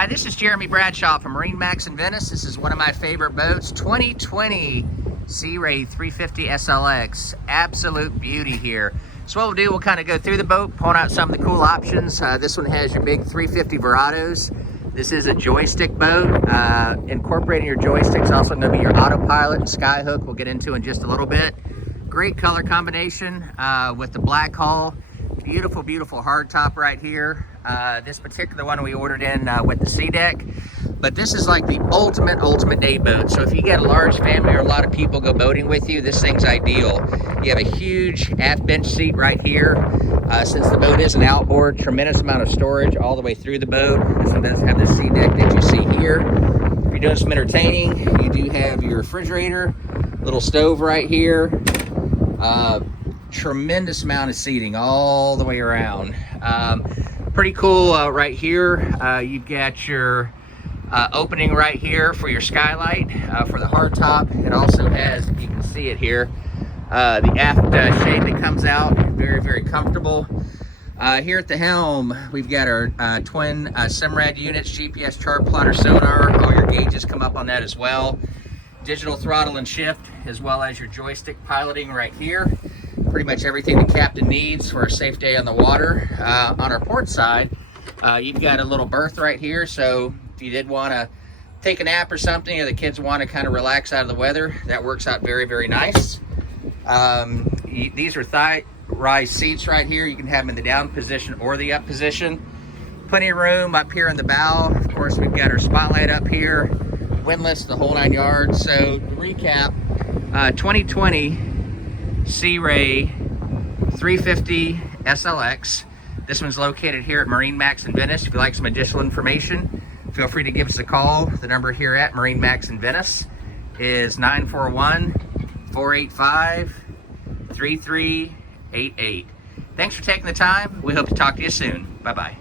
Hi, this is Jeremy Bradshaw from MarineMax in Venice. This is one of my favorite boats, 2020 Sea Ray 350 SLX. Absolute beauty here. So what we'll do, we'll kind of go through the boat, point out some of the cool options. This one has your big 350 Verados. This is a joystick boat. Incorporating your joystick is also going to be your autopilot and skyhook. We'll get into in just a little bit. Great color combination with the black hull. Beautiful, beautiful hardtop right here. This particular one we ordered in with the sea deck. But this is like the ultimate day boat. So if you get a large family or a lot of people go boating with you, this thing's ideal. You have a huge aft bench seat right here. Since the boat is an outboard, tremendous amount of storage all the way through the boat. This one does have the sea deck that you see here. If you're doing some entertaining, you do have your refrigerator, little stove right here. Tremendous amount of seating all the way around. Pretty cool right here. You've got your opening right here for your skylight for the hardtop. It also has, you can see it here, the aft shade that comes out. Very, very comfortable. Here at the helm, we've got our twin Simrad units, GPS chart plotter, sonar. All your gauges come up on that as well. Digital throttle and shift, as well as your joystick piloting right here. Pretty much everything the captain needs for a safe day on the water. On our port side, you've got a little berth right here, so if you did want to take a nap or something, or the kids want to kind of relax out of the weather, that works out very, very nice. These are thigh rise seats right here. You can have them in the down position or the up position. Plenty of room up here in the bow. Of course, we've got our spotlight up here, windlass, the whole 9 yards. So to recap, 2020 Sea Ray 350 SLX. This one's located here at MarineMax in Venice. If you'd like some additional information, feel free to give us a call. The number here at MarineMax in Venice is 941-485-3388. Thanks for taking the time. We hope to talk to you soon. Bye-bye.